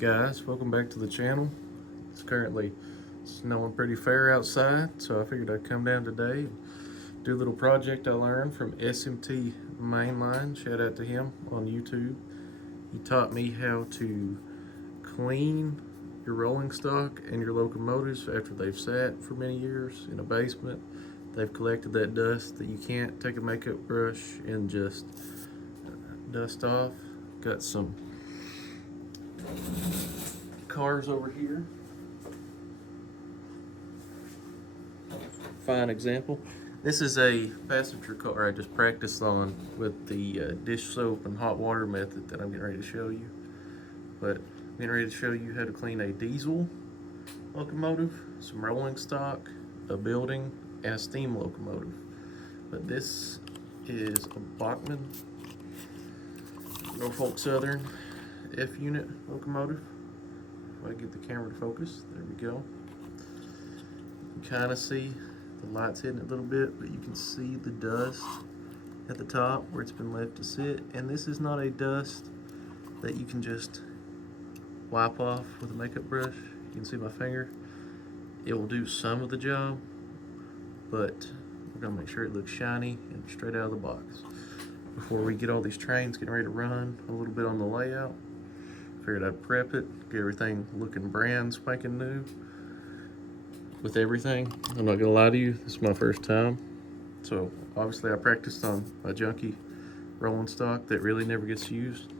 guys, welcome back to the channel. It's currently snowing pretty fair outside, so I figured I'd come down today and do a little project I learned from SMT Mainline. Shout out to him on YouTube. He taught me how to clean your rolling stock and your locomotives after they've sat for many years in a basement. They've collected that dust that you can't take a makeup brush and just dust off. Got some cars over here. Fine example. This is a passenger car I just practiced on with the dish soap and hot water method that I'm getting ready to show you. But I'm getting ready to show you how to clean a diesel locomotive, some rolling stock, a building, and a steam locomotive. But this is a Bachmann Norfolk Southern F unit locomotive. If I get the camera to focus, there we go. You can kind of see the light's hitting it a little bit, but you can see the dust at the top where it's been left to sit. And this is not a dust that you can just wipe off with a makeup brush. You can see my finger. It will do some of the job, but we're gonna make sure it looks shiny and straight out of the box. Before we get all these trains getting ready to run, a little bit on the layout. Figured I'd prep it, get everything looking brand spanking new with everything. I'm not gonna lie to you, this is my first time. So obviously I practiced on a junky rolling stock that really never gets used.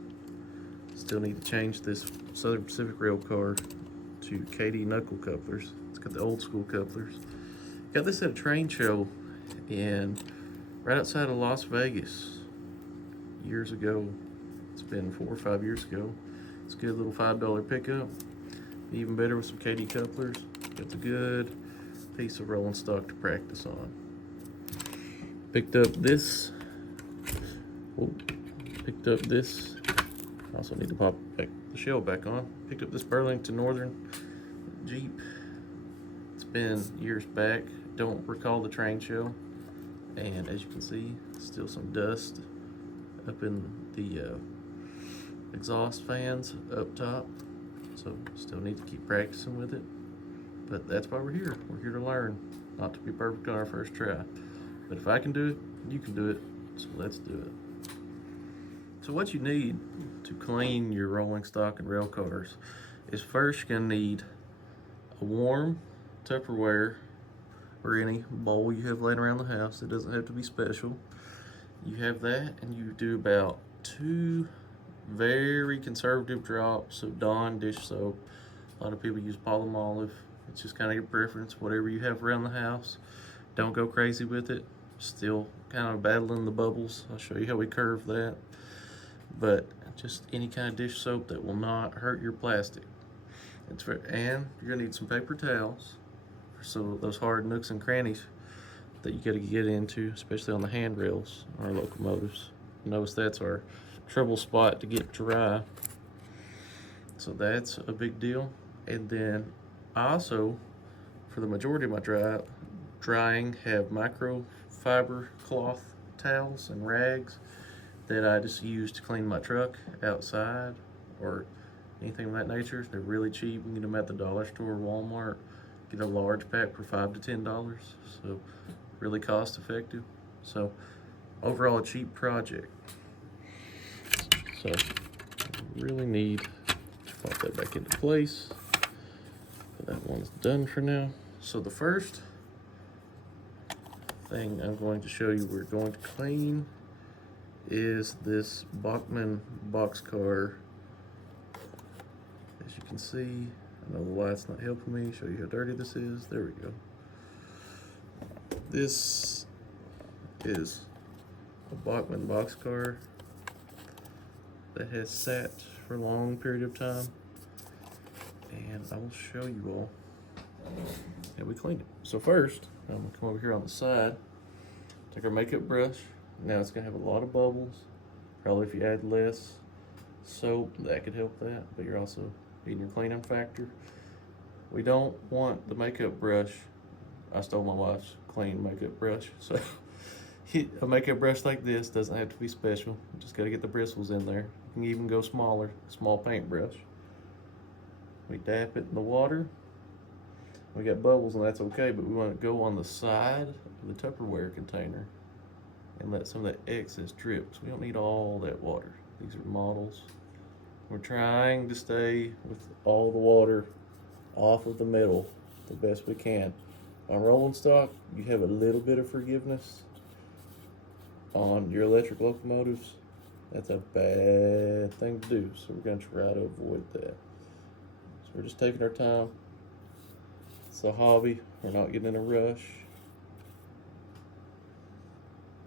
Still need to change this Southern Pacific rail car to KD knuckle couplers. It's got the old school couplers. Got this at a train show right outside of Las Vegas years ago. It's been 4 or 5 years ago. It's a good little $5 pickup. Even better with some KD couplers. Got the good piece of rolling stock to practice on. Picked up this. Also need to pop the shell back on. Picked up this Burlington Northern Jeep. It's been years back. Don't recall the train show. And as you can see, still some dust up in the exhaust fans up top. So still need to keep practicing with it. But that's why we're here. We're here to learn, not to be perfect on our first try. But if I can do it, you can do it. So let's do it. So what you need to clean your rolling stock and rail cars is first you're gonna need a warm Tupperware or any bowl you have laying around the house. It doesn't have to be special. You have that, and you do about 2 very conservative drops of Dawn dish soap. A lot of people use Palmolive. It's just kind of your preference, whatever you have around the house. Don't go crazy with it. Still kind of battling the bubbles. I'll show you how we curve that. But just any kind of dish soap that will not hurt your plastic. And you're gonna need some paper towels for some of those hard nooks and crannies that you gotta get into, especially on the handrails on our locomotives. Notice that's our trouble spot to get dry. So that's a big deal. And then I also, for the majority of my drying, have microfiber cloth towels and rags that I just use to clean my truck outside or anything of that nature. They're really cheap. You can get them at the dollar store or Walmart. Get a large pack for $5 to $10. So really cost effective. So overall a cheap project. So really need to pop that back into place. That one's done for now. So the first thing I'm going to show you we're going to clean is this Bachmann boxcar. As you can see, I know the light's not helping me show you how dirty this is. There we go. This is a Bachmann boxcar that has sat for a long period of time, and I will show you all how we clean it. So first, I'm gonna come over here on the side, take our makeup brush. Now it's gonna have a lot of bubbles. Probably if you add less soap, that could help that, but you're also beating your cleaning factor. We don't want the makeup brush. I stole my wife's clean makeup brush, so a makeup brush like this doesn't have to be special. You just gotta get the bristles in there. You can even go smaller, small paintbrush. We dap it in the water. We got bubbles and that's okay, but we want to go on the side of the Tupperware container and let some of that excess drip. So we don't need all that water. These are models. We're trying to stay with all the water off of the metal the best we can. On rolling stock, you have a little bit of forgiveness. On your electric locomotives, that's a bad thing to do. So we're gonna try to avoid that. So we're just taking our time. It's a hobby. We're not getting in a rush.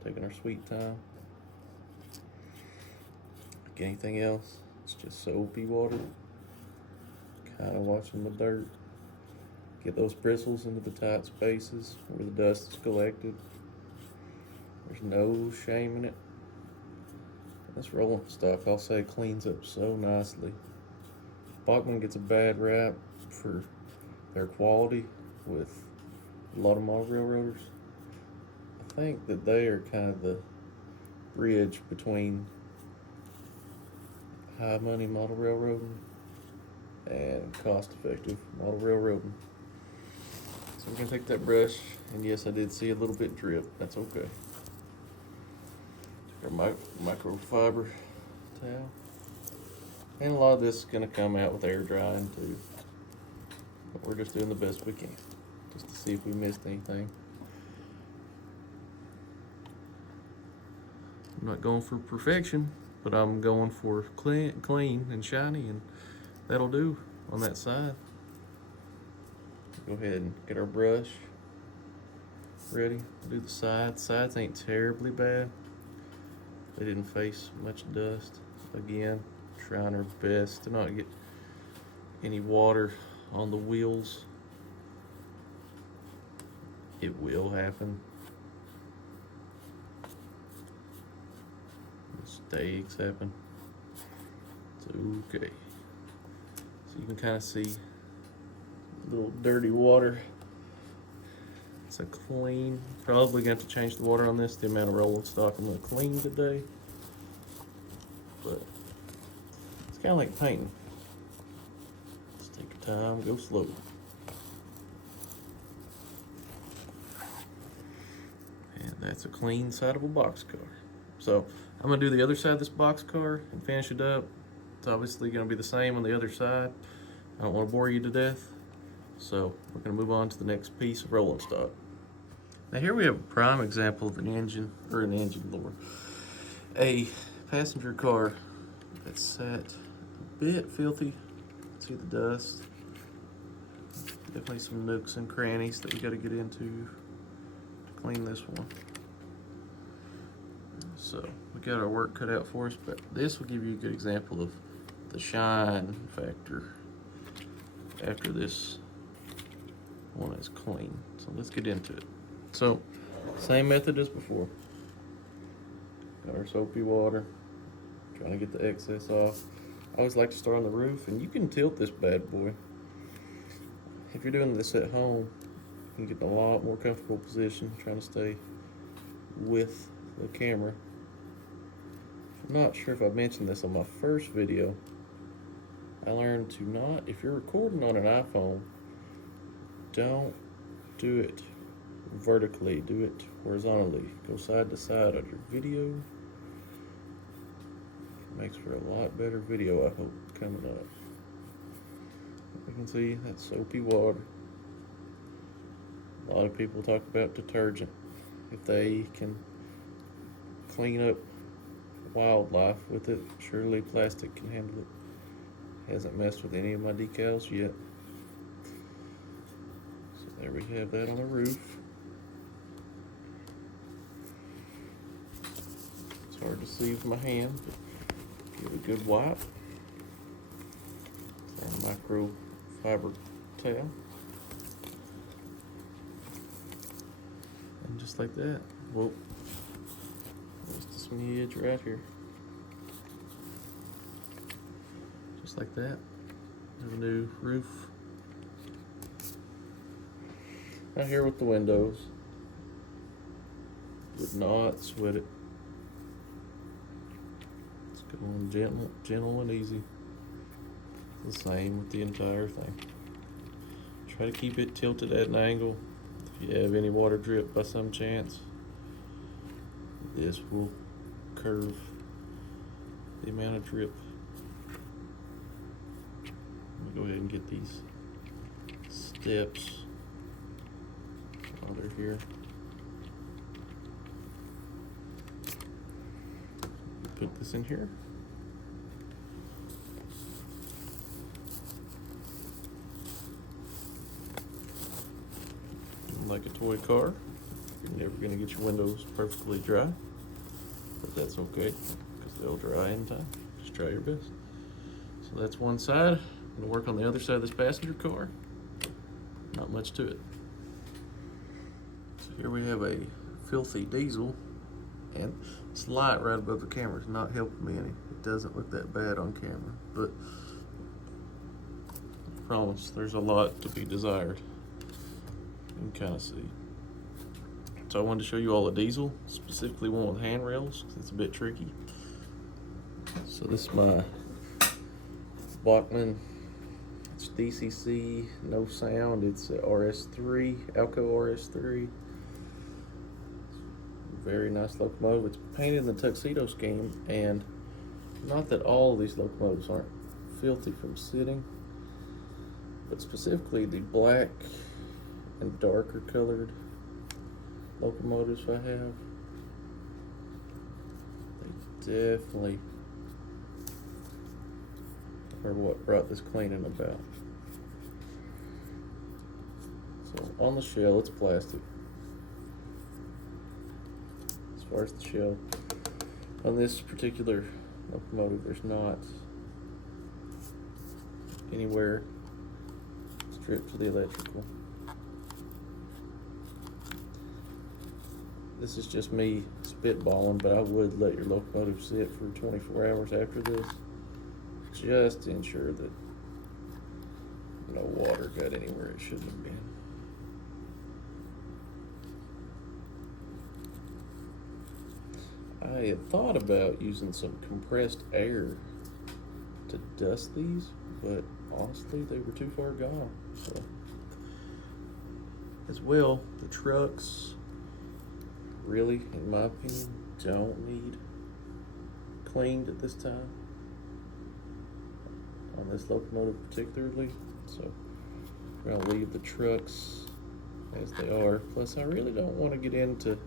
Taking our sweet time. Like anything else, it's just soapy water. Kind of watching the dirt. Get those bristles into the tight spaces where the dust is collected. There's no shame in it. This rolling stock, I'll say, cleans up so nicely. Bachmann gets a bad rap for their quality with a lot of model railroaders. I think that they are kind of the bridge between high money model railroading and cost effective model railroading. So we're gonna take that brush, and yes, I did see a little bit drip. That's okay. Take our microfiber towel. And a lot of this is gonna come out with air drying too. But we're just doing the best we can, just to see if we missed anything. I'm not going for perfection, but I'm going for clean and shiny, and that'll do on that side. Go ahead and get our brush ready. Do the sides. Sides ain't terribly bad. They didn't face much dust. Again, trying our best to not get any water on the wheels. It will happen. Mistakes happen. It's okay. So you can kind of see a little dirty water. It's a clean. Probably going to have to change the water on this. The amount of rolling stock I'm going to clean today. But it's kind of like painting. Just take your time, go slow. And that's a clean side of a boxcar. So I'm going to do the other side of this boxcar and finish it up. It's obviously going to be the same on the other side. I don't want to bore you to death. So we're going to move on to the next piece of rolling stock. Now here we have a prime example of an engine, Lord. A passenger car that's sat a bit filthy. See the dust. Definitely some nooks and crannies that we got to get into to clean this one. So we got our work cut out for us, but this will give you a good example of the shine factor after this one is clean. So let's get into it. So same method as before. Got our soapy water, trying to get the excess off. I always like to start on the roof, and you can tilt this bad boy. If you're doing this at home, you can get in a lot more comfortable position, trying to stay with the camera. I'm not sure if I mentioned this on my first video. I learned to not, if you're recording on an iPhone, don't do it vertically, do it horizontally. Go side to side on your video. It makes for a lot better video, I hope, coming up. You can see that soapy water. A lot of people talk about detergent. If they can clean up wildlife with it, surely plastic can handle it. Hasn't messed with any of my decals yet. So there we have that on the roof. It's hard to see with my hand, but give it a good wipe. It's our microfiber towel. And just like that, whoa, just a smidge right here. Just like that. Have a new roof. Out here with the windows. Would not sweat it. It's going gentle and easy. the same with the entire thing. Try to keep it tilted at an angle. If you have any water drip by some chance, this will curve the amount of drip. I'm gonna go ahead and get these steps while they're here. Put this in here. Like a toy car, you're never gonna get your windows perfectly dry, but that's okay because they'll dry in time. Just try your best. So that's one side. I'm gonna work on the other side of this passenger car. Not much to it. So here we have a filthy diesel, and this light right above the camera is not helping me any. It doesn't look that bad on camera, but I promise there's a lot to be desired. You can kind of see. So I wanted to show you all the diesel, specifically one with handrails, because it's a bit tricky. So this is my Bachmann. It's DCC, no sound. It's a RS3, Alco RS3. Very nice locomotive. It's painted in the tuxedo scheme, and not that all of these locomotives aren't filthy from sitting, but specifically the black and darker colored locomotives I have, they definitely are what brought this cleaning about. So on the shell, it's plastic. As far as the shell, on this particular locomotive, there's not anywhere stripped to the electrical. This is just me spitballing, but I would let your locomotive sit for 24 hours after this, just to ensure that no water got anywhere it shouldn't have been. I had thought about using some compressed air to dust these, but honestly, they were too far gone. So, as well, the trucks really, in my opinion, don't need cleaned at this time, on this locomotive particularly. So we're gonna leave the trucks as they are. Plus, I really don't want to get into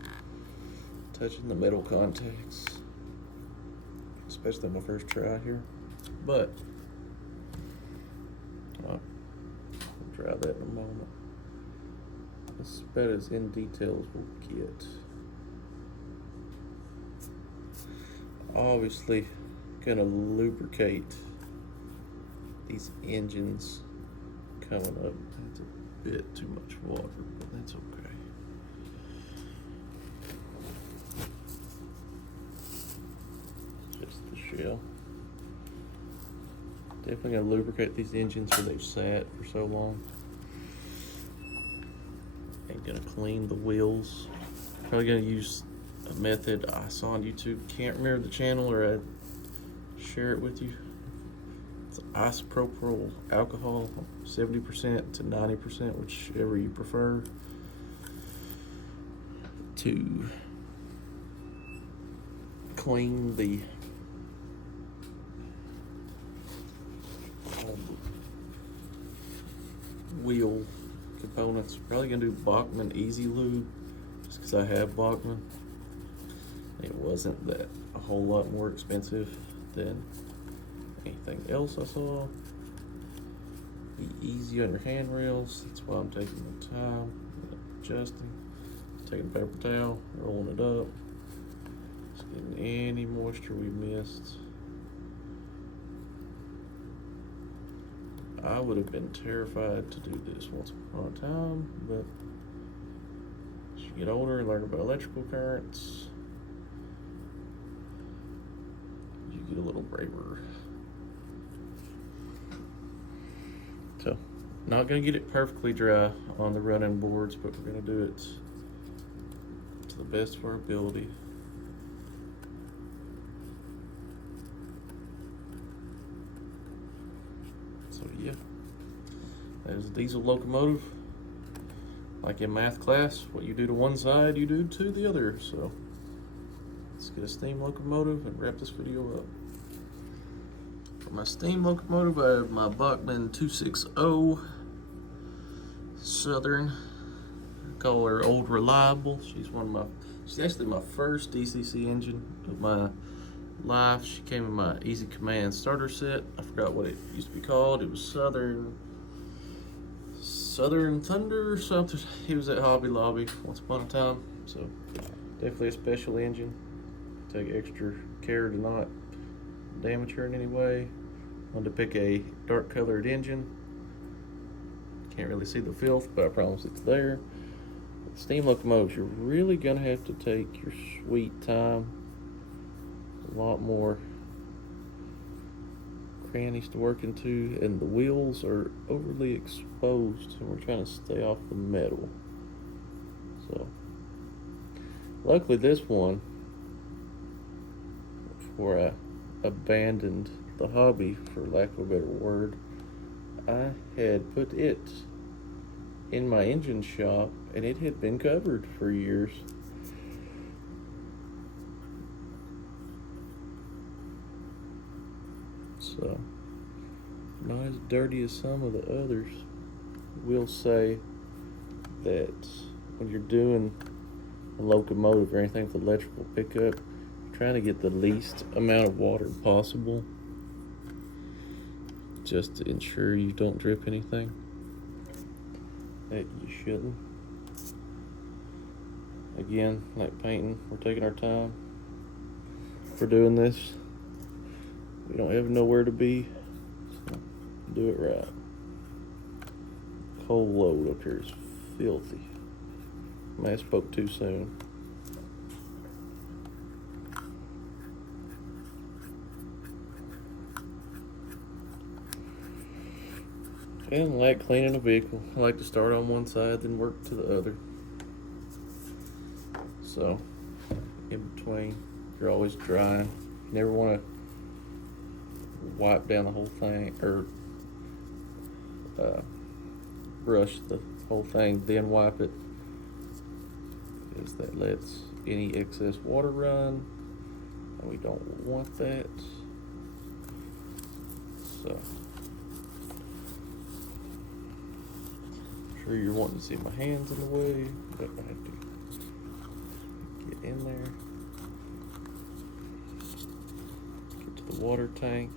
touching the metal contacts, especially on my first try here. But I'll try that in a moment. That's about as in detail as we'll get. Obviously gonna lubricate these engines coming up. It's a bit too much water, but that's okay. Just the shell. Definitely gonna lubricate these engines where they've sat for so long. And gonna clean the wheels. Probably gonna use a method I saw on YouTube. Can't remember the channel, or I'd share it with you. It's isopropyl alcohol, 70% to 90%, whichever you prefer, to clean the wheel components. Probably gonna do Bachmann Easy Lube, just because I have Bachmann. It wasn't that a whole lot more expensive than anything else I saw. Be easy on your handrails. That's why I'm taking the time, adjusting, taking a paper towel, rolling it up, just getting any moisture we missed. I would have been terrified to do this once upon a time, but as you get older and learn about electrical currents, you get a little braver. So, not gonna get it perfectly dry on the running boards, but we're gonna do it to the best of our ability. That is a diesel locomotive. Like in math class, what you do to one side, you do to the other. So let's get a steam locomotive and wrap this video up. For my steam locomotive, I have my Bachmann 260 Southern. I call her Old Reliable. She's actually my first DCC engine of my life. She came in my Easy Command starter set. I forgot what it used to be called. It was Southern Thunder or something. He was at Hobby Lobby once upon a time. So definitely a special engine. Take extra care to not damage her in any way. Wanted to pick a dark colored engine. Can't really see the filth, but I promise it's there. With steam locomotives, you're really gonna have to take your sweet time. A lot more crannies to work into, and the wheels are overly exposed, and we're trying to stay off the metal. So luckily this one, before I abandoned the hobby, for lack of a better word, I had put it in my engine shop, and it had been covered for years. So not as dirty as some of the others. We'll say that when you're doing a locomotive or anything with electrical pickup, you're trying to get the least amount of water possible, just to ensure you don't drip anything that you shouldn't. Again, like painting, we're taking our time. We're doing this. We don't have nowhere to be, so do it right. Coal load up here is filthy. May have spoke too soon. And like cleaning a vehicle, I like to start on one side, then work to the other. So, in between, you're always drying. You never want to wipe down the whole thing, or brush the whole thing, then wipe it, because that lets any excess water run, and we don't want that. So, I'm sure you're wanting to see my hands in the way, but I have to get in there, get to the water tank.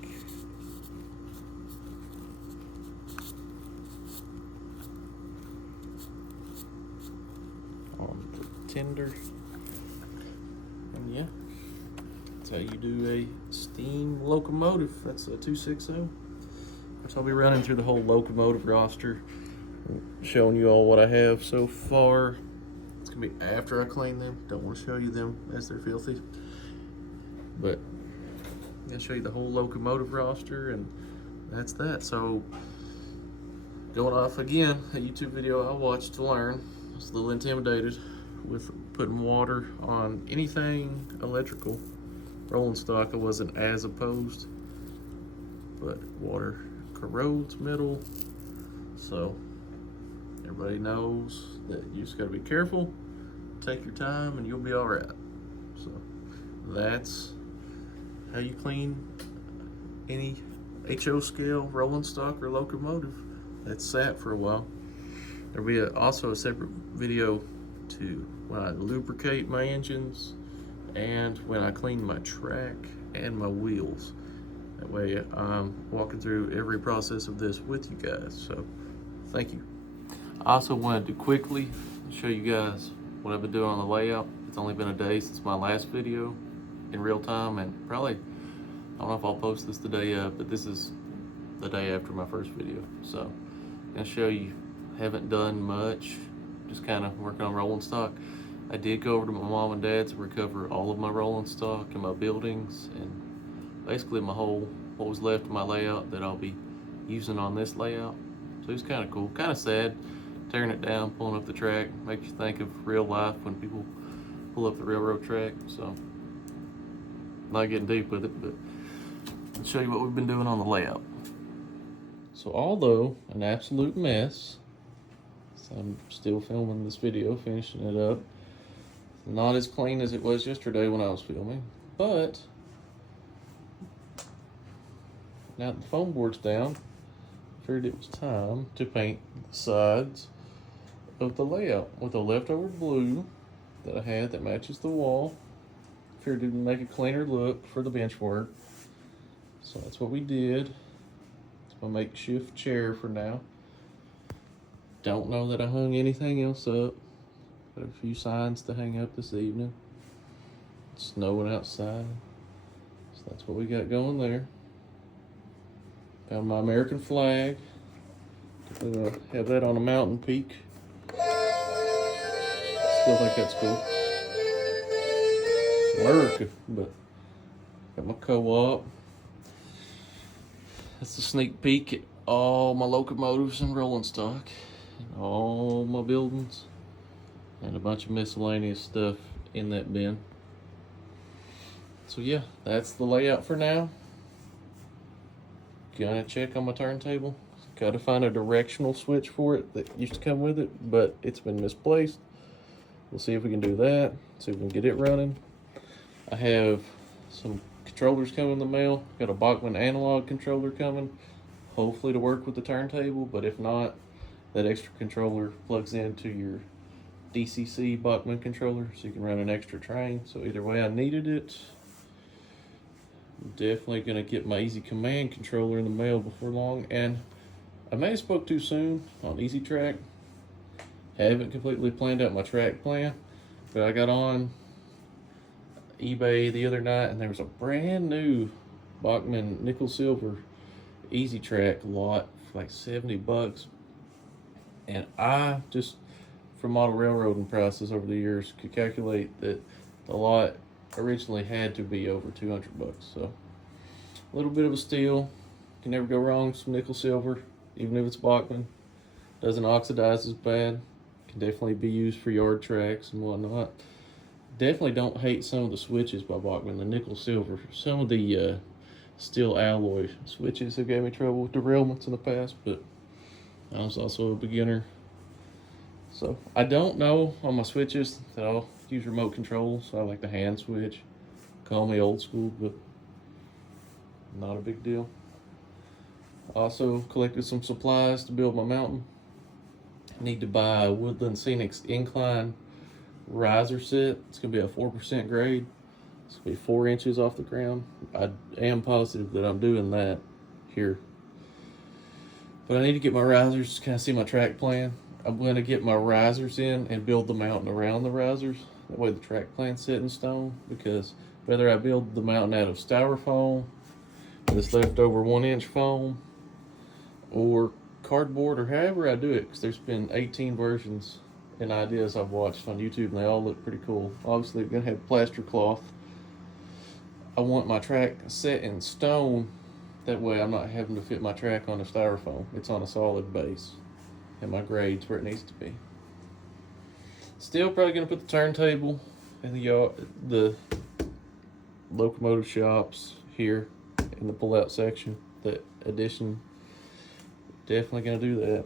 On the tender, and yeah, that's how you do a steam locomotive. That's a 260. So I'll be running through the whole locomotive roster, showing you all what I have so far. It's gonna be after I clean them. Don't want to show you them as they're filthy, but I'm gonna show you the whole locomotive roster, and that's that. So going off again, a YouTube video I watched to learn. I was a little intimidated with putting water on anything electrical. Rolling stock, I wasn't as opposed, but water corrodes metal, so everybody knows that you just gotta be careful, take your time, and you'll be all right. So that's how you clean any HO scale rolling stock or locomotive that's sat for a while. There'll be also a separate video to when I lubricate my engines and when I clean my track and my wheels. That way I'm walking through every process of this with you guys. So thank you. I also wanted to quickly show you guys what I've been doing on the layout. It's only been a day since my last video in real time, and probably, I don't know if I'll post this the day of, but this is the day after my first video. So I'm gonna show you, haven't done much, just kind of working on rolling stock. I did go over to my mom and dad's to recover all of my rolling stock and my buildings, and basically what was left of my layout that I'll be using on this layout. So it's kind of cool, kind of sad, tearing it down, pulling up the track. Makes you think of real life when people pull up the railroad track. So not getting deep with it, but I'll show you what we've been doing on the layout. So although an absolute mess, so I'm still filming this video, finishing it up. Not as clean as it was yesterday when I was filming, but now that the foam board's down, I figured it was time to paint the sides of the layout with a leftover blue that I had that matches the wall. Figured it would make a cleaner look for the bench work. So that's what we did. It's my makeshift chair for now. Don't know that I hung anything else up. Got a few signs to hang up this evening. It's snowing outside. So that's what we got going there. Found my American flag. Gonna have that on a mountain peak. Still think that's cool. Work, but got my co-op. That's a sneak peek at all my locomotives and rolling stock, and all my buildings, and a bunch of miscellaneous stuff in that bin. So yeah, that's the layout for now. Gonna check on my turntable. Gotta find a directional switch for it that used to come with it, but it's been misplaced. We'll see if we can do that, see if we can get it running. I have some controllers coming in the mail. Got a Bachmann analog controller coming, hopefully to work with the turntable, but if not, that extra controller plugs into your DCC Bachmann controller, so you can run an extra train. So either way, I needed it. I'm definitely gonna get my Easy Command controller in the mail before long, and I may have spoke too soon on Easy Track. Haven't completely planned out my track plan, but I got on eBay the other night and there was a brand new Bachmann nickel silver Easy Track lot for like $70, and I just, from model railroading prices over the years, could calculate that the lot originally had to be over $200. So a little bit of a steal. Can never go wrong with some nickel silver, even if it's Bachmann. Doesn't oxidize as bad. Can definitely be used for yard tracks and whatnot. Definitely don't hate some of the switches by Bachmann, the nickel silver. Some of the steel alloy switches have gave me trouble with derailments in the past, but I was also a beginner. So I don't know on my switches that I'll use remote control, so I like the hand switch. Call me old school, but not a big deal. Also collected some supplies to build my mountain. Need to buy a Woodland Scenics Incline riser set. It's gonna be a 4% grade. It's gonna be 4 inches off the ground. I am positive that I'm doing that here. But I need to get my risers to kind of see my track plan. I'm gonna get my risers in and build the mountain around the risers. That way the track plan's set in stone, because whether I build the mountain out of styrofoam, this leftover 1-inch foam, or cardboard, or however I do it, because there's been 18 versions and ideas I've watched on YouTube, and they all look pretty cool. Obviously, we're gonna have plaster cloth. I want my track set in stone. That way, I'm not having to fit my track on a styrofoam. It's on a solid base, and my grade's where it needs to be. Still, probably gonna put the turntable in the locomotive shops here in the pull-out section. The addition. Definitely gonna do that.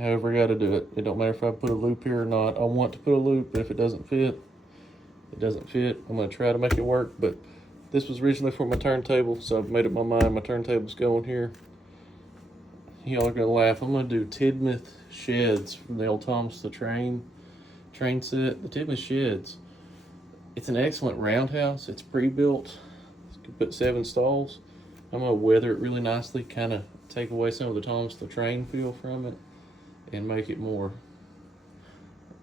However I gotta do it. It don't matter if I put a loop here or not. I want to put a loop, but if it doesn't fit, it doesn't fit. I'm gonna try to make it work, but this was originally for my turntable, so I've made up my mind. My turntable's going here. Y'all are gonna laugh. I'm gonna do Tidmouth sheds from the old Thomas the Train set. The Tidmouth sheds. It's an excellent roundhouse. It's pre-built. You can put 7 stalls. I'm gonna weather it really nicely, kind of take away some of the Thomas the Train feel from it, and make it more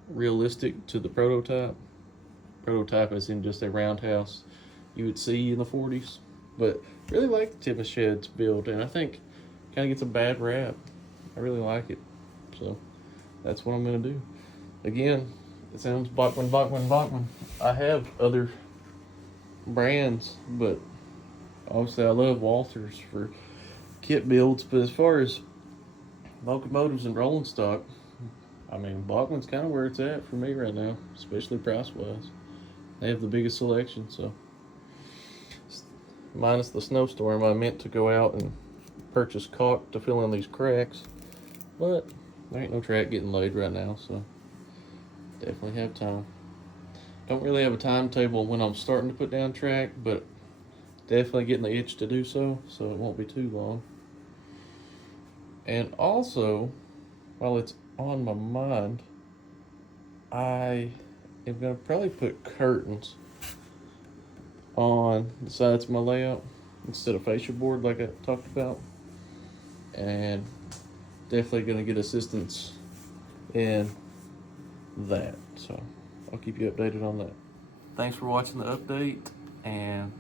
realistic to the prototype. Prototype as in just a roundhouse you would see in the 40s. But really like the Tidmouth sheds build, and I think kind of gets a bad rap. I really like it. So that's what I'm gonna do. Again, it sounds Bachmann. I have other brands, but obviously I love Walthers for kit builds. But as far as locomotives and rolling stock, I mean, Bachmann's kind of where it's at for me right now, especially price-wise. They have the biggest selection, so. Minus the snowstorm, I meant to go out and purchase caulk to fill in these cracks, but there ain't no track getting laid right now, so definitely have time. Don't really have a timetable when I'm starting to put down track, but definitely getting the itch to do so it won't be too long. And also, while it's on my mind, I am going to probably put curtains on the sides of my layout instead of fascia board like I talked about. And definitely going to get assistance in that. So I'll keep you updated on that. Thanks for watching the update, and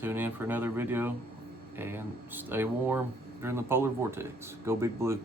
tune in for another video, and stay warm during the polar vortex. Go Big Blue.